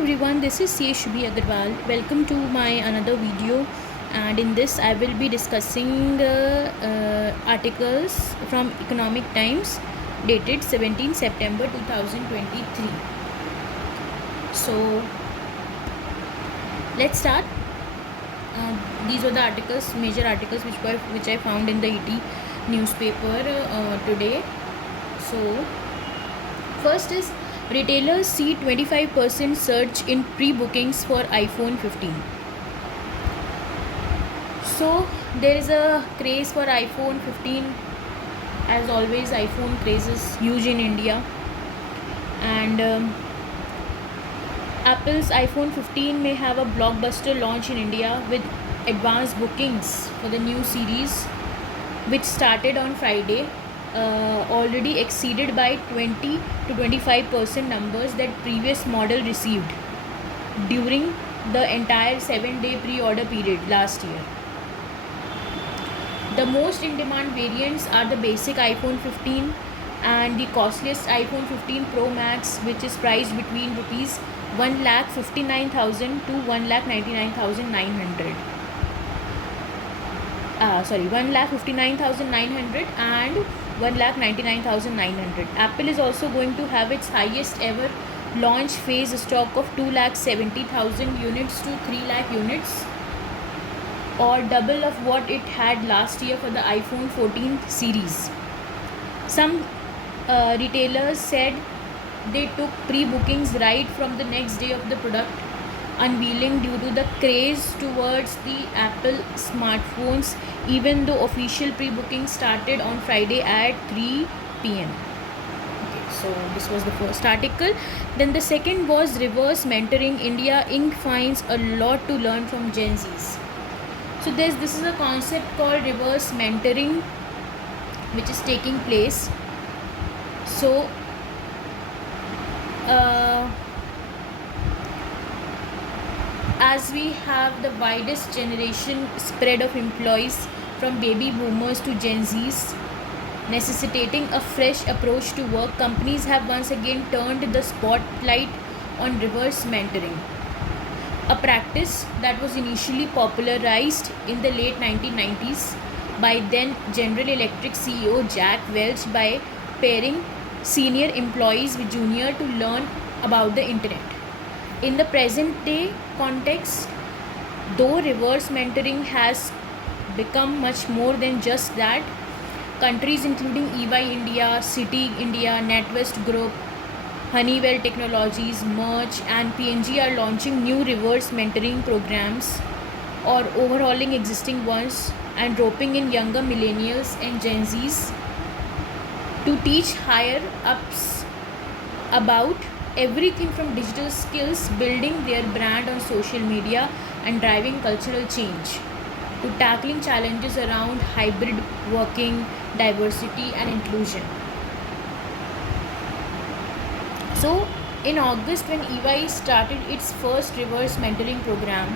everyone, this is CA Shubhi Agarwal. Welcome to my another video, and in this I will be discussing articles from Economic Times dated 17 September 2023. So let's start. These were the articles, major articles which I found in the ET newspaper today. So first is retailers see 25% surge in pre-bookings for iPhone 15. So there is a craze for iPhone 15. As always, iPhone craze is huge in India, and Apple's iPhone 15 may have a blockbuster launch in India with advanced bookings for the new series, which started on Friday, already exceeded by 20 to 25% numbers that previous model received during the entire 7-day pre-order period last year. The most in-demand variants are the basic iPhone 15 and the costliest iPhone 15 Pro Max, which is priced between rupees 1,59,000 to 1,99,900. 1,59,900 and 1,99,900. Apple is also going to have its highest ever launch phase stock of 2,70,000 units to 3 lakh units, or double of what it had last year for the iPhone 14 series. Some retailers said they took pre-bookings right from the next day of the product unveiling due to the craze towards the Apple smartphones, even though official pre-booking started on Friday at 3 p.m. Okay, so this was the first article. Then the second was reverse mentoring. India Inc. finds a lot to learn from Gen Zs. So this is a concept called reverse mentoring, which is taking place. So as we have the widest generation spread of employees from baby boomers to Gen Zs, necessitating a fresh approach to work, companies have once again turned the spotlight on reverse mentoring, a practice that was initially popularized in the late 1990s by then General Electric CEO Jack Welch by pairing senior employees with junior to learn about the internet. In the present day context, though reverse mentoring has become much more than just that, countries including EY India, City India, NatWest Group, Honeywell Technologies, Merch and P&G are launching new reverse mentoring programs or overhauling existing ones and roping in younger millennials and Gen Zs to teach higher ups about everything from digital skills, building their brand on social media and driving cultural change, to tackling challenges around hybrid working, diversity and inclusion. So in August, when EY started its first reverse mentoring program,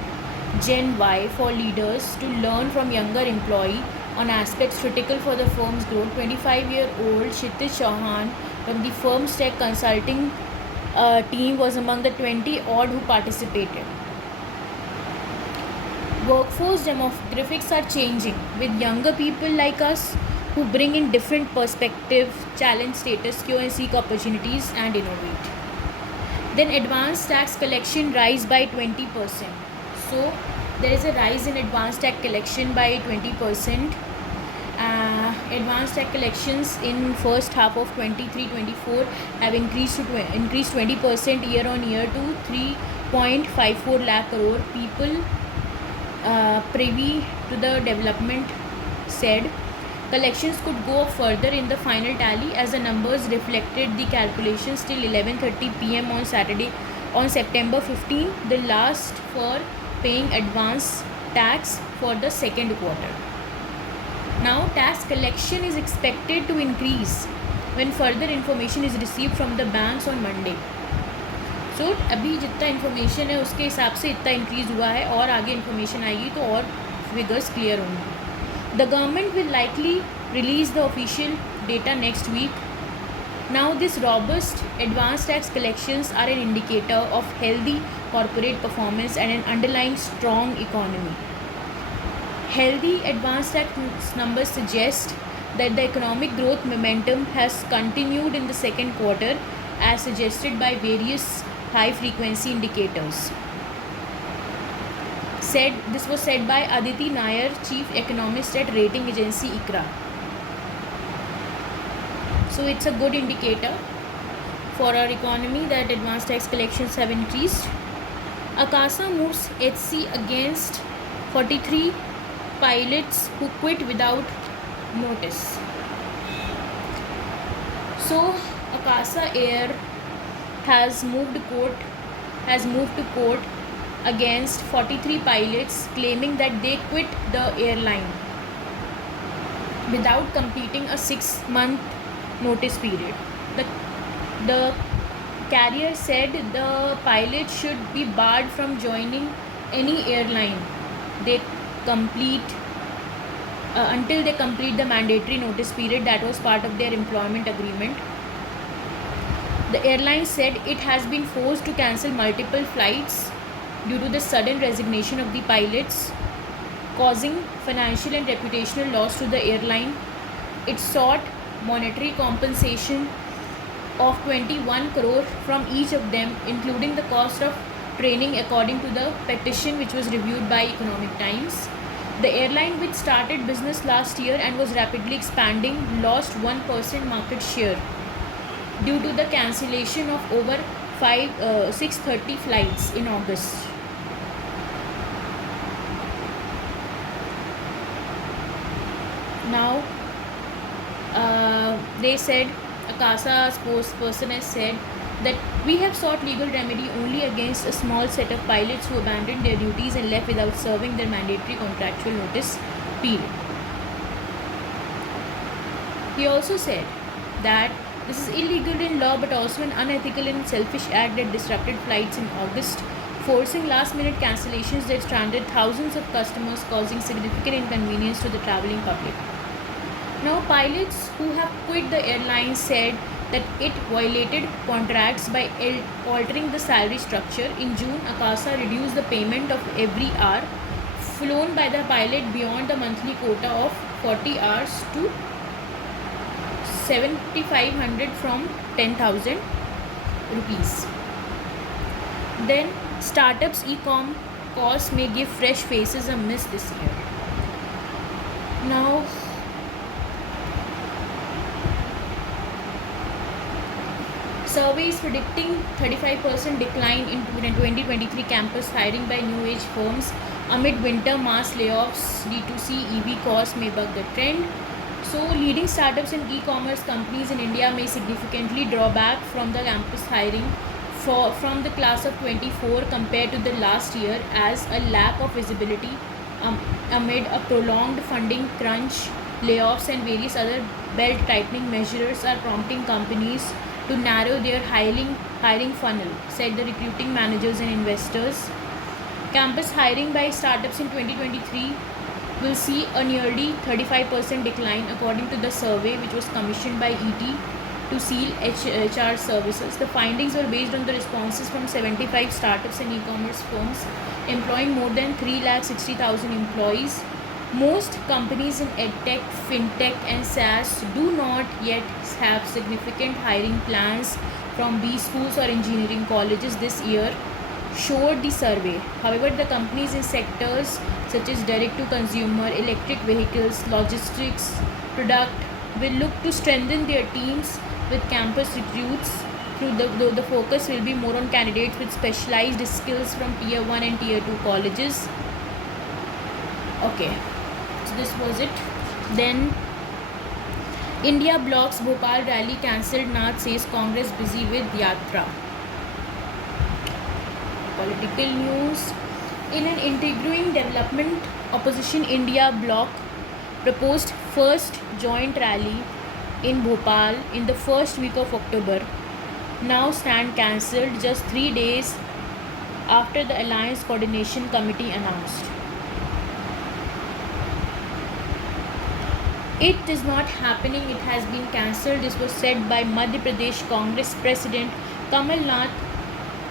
Gen Y, for leaders to learn from younger employee on aspects critical for the firm's growth, 25-year-old Kshitij Chauhan from the firm's tech consulting team was among the 20 odd who participated. Workforce demographics are changing, with younger people like us who bring in different perspective, challenge status quo and seek opportunities and innovate. Then advanced tax collection rise by 20%. So there is a rise in advanced tax collection by 20%. Advanced tax collections in first half of 23-24 have increased 20% year on year to 3.54 lakh crore. People privy to the development said collections could go further in the final tally, as the numbers reflected the calculations till 11:30 p.m. on Saturday on September 15, the last for paying advance tax for the second quarter. Now tax collection is expected to increase when further information is received from the banks on Monday. So अभी जितना information है उसके हिसाब से इतना increase हुआ है, और आगे इन्फॉर्मेशन आएगी तो और फिगर्स क्लियर होंगे. The government will likely release the official data next week. Now, this robust advanced tax collections are an indicator of healthy corporate performance and an underlying strong economy. Healthy advanced tax numbers suggest that the economic growth momentum has continued in the second quarter as suggested by various high frequency indicators. This was said by Aditi Nair, chief economist at rating agency ICRA. So it's a good indicator for our economy that advanced tax collections have increased. Akasa moves HC against 43 pilots who quit without notice. So Akasa Air has moved to court against 43 pilots claiming that they quit the airline without completing a 6-month notice period. The carrier said the pilots should be barred from joining any airline until they complete the mandatory notice period that was part of their employment agreement. The airline said it has been forced to cancel multiple flights due to the sudden resignation of the pilots, causing financial and reputational loss to the airline. It sought monetary compensation of 21 crore from each of them, including the cost of training, according to the petition which was reviewed by Economic Times. The airline, which started business last year and was rapidly expanding, lost 1% market share due to the cancellation of over 630 flights in August. Now, they said, Akasa spokesperson has said that we have sought legal remedy only against a small set of pilots who abandoned their duties and left without serving their mandatory contractual notice period. He also said that this is illegal in law but also an unethical and selfish act that disrupted flights in August, forcing last-minute cancellations that stranded thousands of customers, causing significant inconvenience to the traveling public. Now, pilots who have quit the airline said that it violated contracts by altering the salary structure. In June, Akasa reduced the payment of every hour flown by the pilot beyond the monthly quota of 40 hours to 7,500 from 10,000 rupees. Then, startups e-com costs may give fresh faces a miss this year. Now, surveys predicting 35% decline in 2023 campus hiring by new age firms amid winter mass layoffs. D2C EV costs may buck the trend. So, leading startups and e-commerce companies in India may significantly draw back from the campus hiring from the class of 24 compared to the last year, as a lack of visibility amid a prolonged funding crunch, layoffs and various other belt tightening measures are prompting companies to narrow their hiring funnel, said the recruiting managers and investors. Campus hiring by startups in 2023 will see a nearly 35% decline according to the survey which was commissioned by ET to SEAL HR Services. The findings were based on the responses from 75 startups and e-commerce firms employing more than 360,000 employees. Most companies in EdTech, FinTech and SaaS do not yet have significant hiring plans from B schools or engineering colleges this year, showed the survey. However, the companies in sectors such as direct-to-consumer, electric vehicles, logistics, product will look to strengthen their teams with campus recruits. The focus will be more on candidates with specialized skills from Tier 1 and Tier 2 colleges. Okay. So this was it. Then India blocks Bhopal rally cancelled. Nath says Congress busy with Yatra. Political news. In an intriguing development, opposition India bloc proposed first joint rally in Bhopal in the first week of October now stand cancelled just 3 days after the Alliance Coordination Committee announced. It is not happening, it has been cancelled. This was said by Madhya Pradesh Congress President Kamal Nath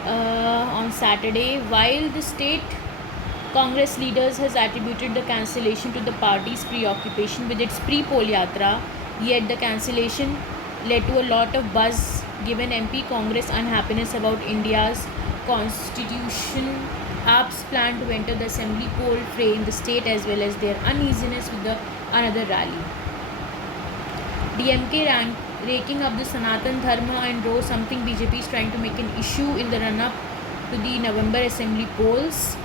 on Saturday, while the state Congress leaders has attributed the cancellation to the party's preoccupation with its pre-poll yatra, yet the cancellation led to a lot of buzz given MP Congress unhappiness about India's constitution, AAP's plan to enter the assembly poll fray in the state, as well as their uneasiness with the another rally. DMK raking up the Sanatan Dharma and Roe, something BJP is trying to make an issue in the run-up to the November assembly polls.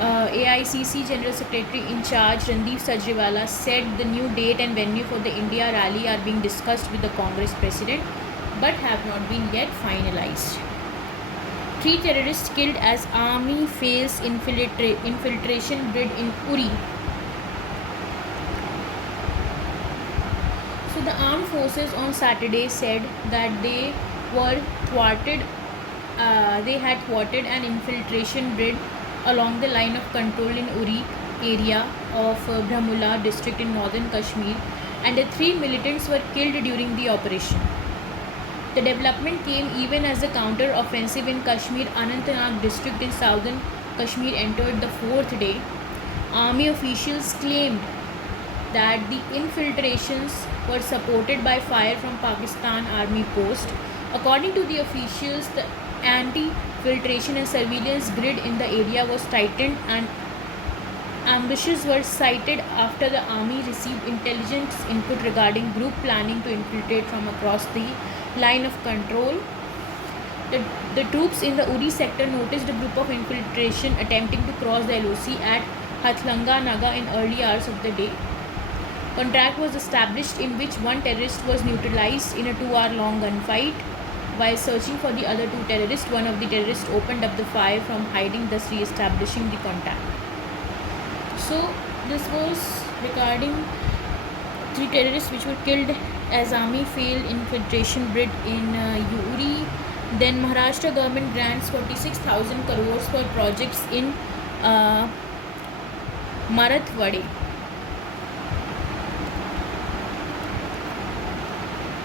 AICC General Secretary in charge Randeep Surjewala said the new date and venue for the India rally are being discussed with the Congress President but have not been yet finalized. 3 terrorists killed as army fails infiltration bid in Uri. So the armed forces on Saturday said that they had thwarted an infiltration bid along the line of control in Uri area of Baramulla district in northern Kashmir, and the 3 militants were killed during the operation. The development came even as the counter-offensive in Kashmir Anantnag district in southern Kashmir entered the 4th day. Army officials claimed that the infiltrations were supported by fire from Pakistan Army post. According to the officials, the anti-filtration and surveillance grid in the area was tightened and ambushes were sighted after the army received intelligence input regarding group planning to infiltrate from across the line of control. The troops in the Uri sector noticed a group of infiltration attempting to cross the LOC at Hathlanga Naga in early hours of the day. Contract was established in which one terrorist was neutralized in a 2-hour-long gunfight. While searching for the other 2 terrorists, one of the terrorists opened up the fire from hiding, thus re-establishing the contact. So this was regarding 3 terrorists which were killed as army failed infiltration bid in Uri. Then Maharashtra government grants 46,000 crores for projects in Marathwade.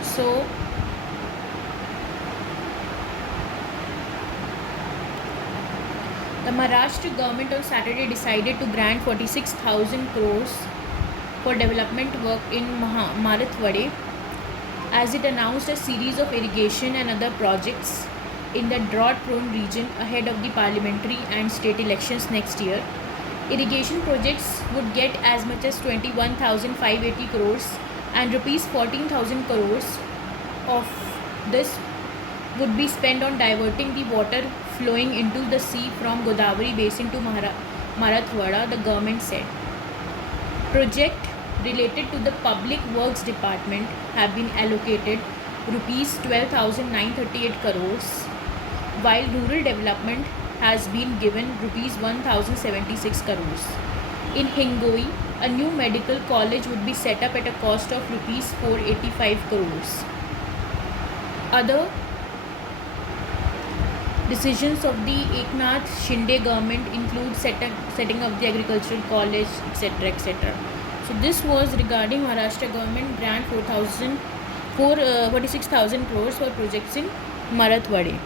So the Maharashtra government on Saturday decided to grant 46,000 crores for development work in Marathwade, as it announced a series of irrigation and other projects in the drought-prone region ahead of the parliamentary and state elections next year. Irrigation projects would get as much as 21,580 crores and rupees 14,000 crores of this would be spent on diverting the water flowing into the sea from Godavari basin to Marathwada, the government said. Project related to the Public Works Department have been allocated rupees 12,938 crores, while rural development has been given rupees 1,076 crores. In Hingoi, a new medical college would be set up at a cost of rupees 485 crores. Other decisions of the Eknath Shinde government include setting up the agricultural college, etc., etc. So this was regarding Maharashtra government grant 46,000 crores for projects in Marathwade.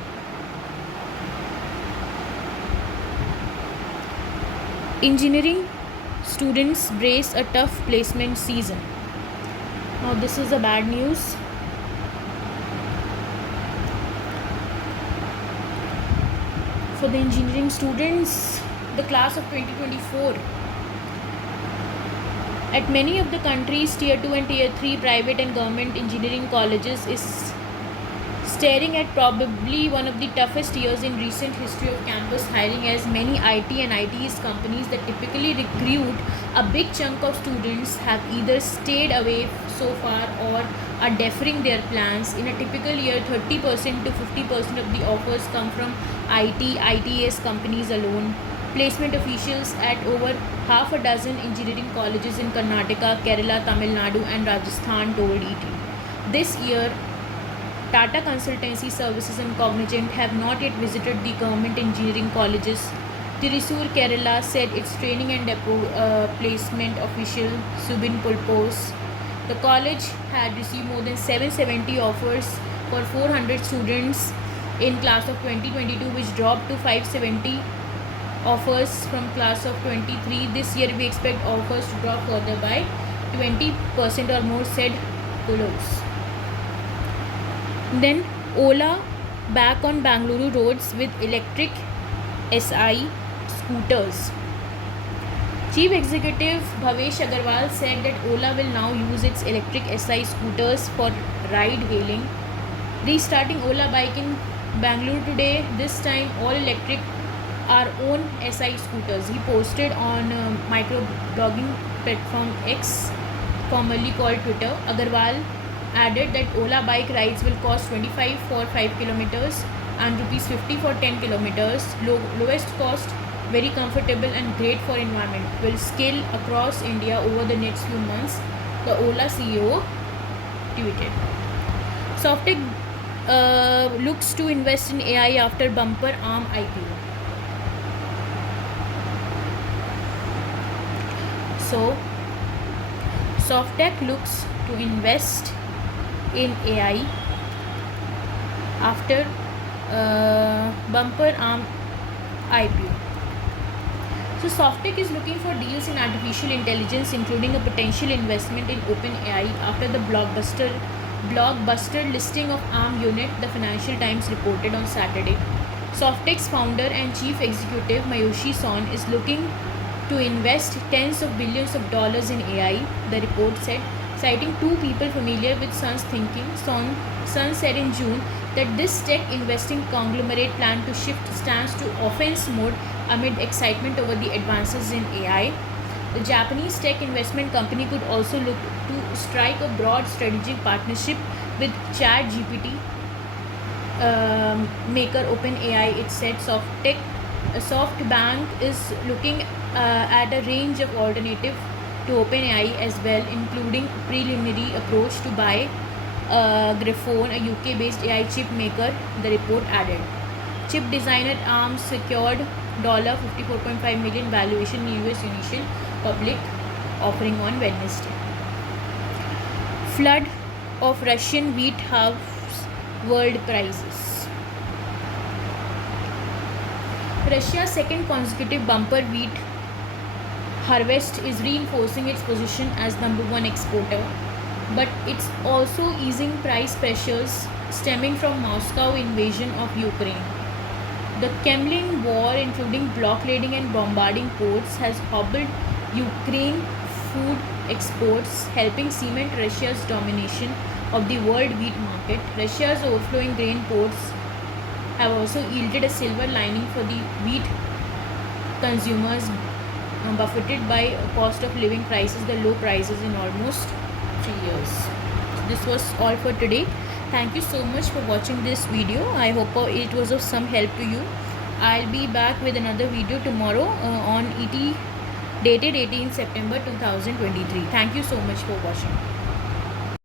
Engineering students brace a tough placement season. Now this is the bad news. For the engineering students, the class of 2024, at many of the country's tier 2 and tier 3 private and government engineering colleges is staring at probably one of the toughest years in recent history of campus hiring, as many IT and ITES companies that typically recruit a big chunk of students have either stayed away so far or are deferring their plans. In a typical year, 30% to 50% of the offers come from IT, ITES companies alone. Placement officials at over half a dozen engineering colleges in Karnataka, Kerala, Tamil Nadu and Rajasthan told ET. This year, Tata Consultancy Services and Cognizant have not yet visited the government engineering colleges Thrissur, Kerala said its training and placement official Subin Pulpos. The college had received more than 770 offers for 400 students in class of 2022, which dropped to 570 offers from class of 23. This year we expect offers to drop further by 20% or more, said Pulpos. Then Ola back on Bangalore roads with electric SI scooters. Chief Executive Bhavesh Agarwal said that Ola will now use its electric SI scooters for ride hailing. Restarting Ola bike in Bangalore today, this time all electric, our own SI scooters. He posted on microblogging platform X, formerly called Twitter. Agarwal added that Ola bike rides will cost 25 for 5 kilometers and rupees 50 for 10 kilometers. Lowest cost, very comfortable and great for environment. Will scale across India over the next few months, the Ola CEO tweeted. Softtech looks to invest in AI after bumper ARM IPO. So, Softtech looks to invest in AI after bumper ARM IPO. So Softtech is looking for deals in artificial intelligence, including a potential investment in OpenAI after the blockbuster listing of ARM unit, the Financial Times reported on Saturday. Softtech's founder and chief executive Mayoshi Son is looking to invest tens of billions of dollars in AI, the report said, citing two people familiar with Son's thinking. Son said in June that this tech investing conglomerate planned to shift stance to offense mode amid excitement over the advances in AI. The Japanese tech investment company could also look to strike a broad strategic partnership with ChatGPT maker OpenAI. It said SoftBank is looking at a range of alternatives to OpenAI as well, including preliminary approach to buy Graphene, a UK-based AI chip maker, the report added. Chip designer ARM secured $54.5 million valuation in US initial public offering on Wednesday. Flood of Russian wheat halves world prices. Russia's second consecutive bumper wheat harvest is reinforcing its position as number one exporter, but it's also easing price pressures stemming from Moscow invasion of Ukraine. The Kremlin war, including blockading and bombarding ports, has hobbled Ukraine food exports, helping cement Russia's domination of the world wheat market. Russia's overflowing grain ports have also yielded a silver lining for the wheat consumers, buffeted by cost of living crisis, the low prices in almost 3 years. So this was all for today. Thank you so much for watching this video. I hope it was of some help to you. I'll be back with another video tomorrow on ET dated 18 September 2023. Thank you so much for watching.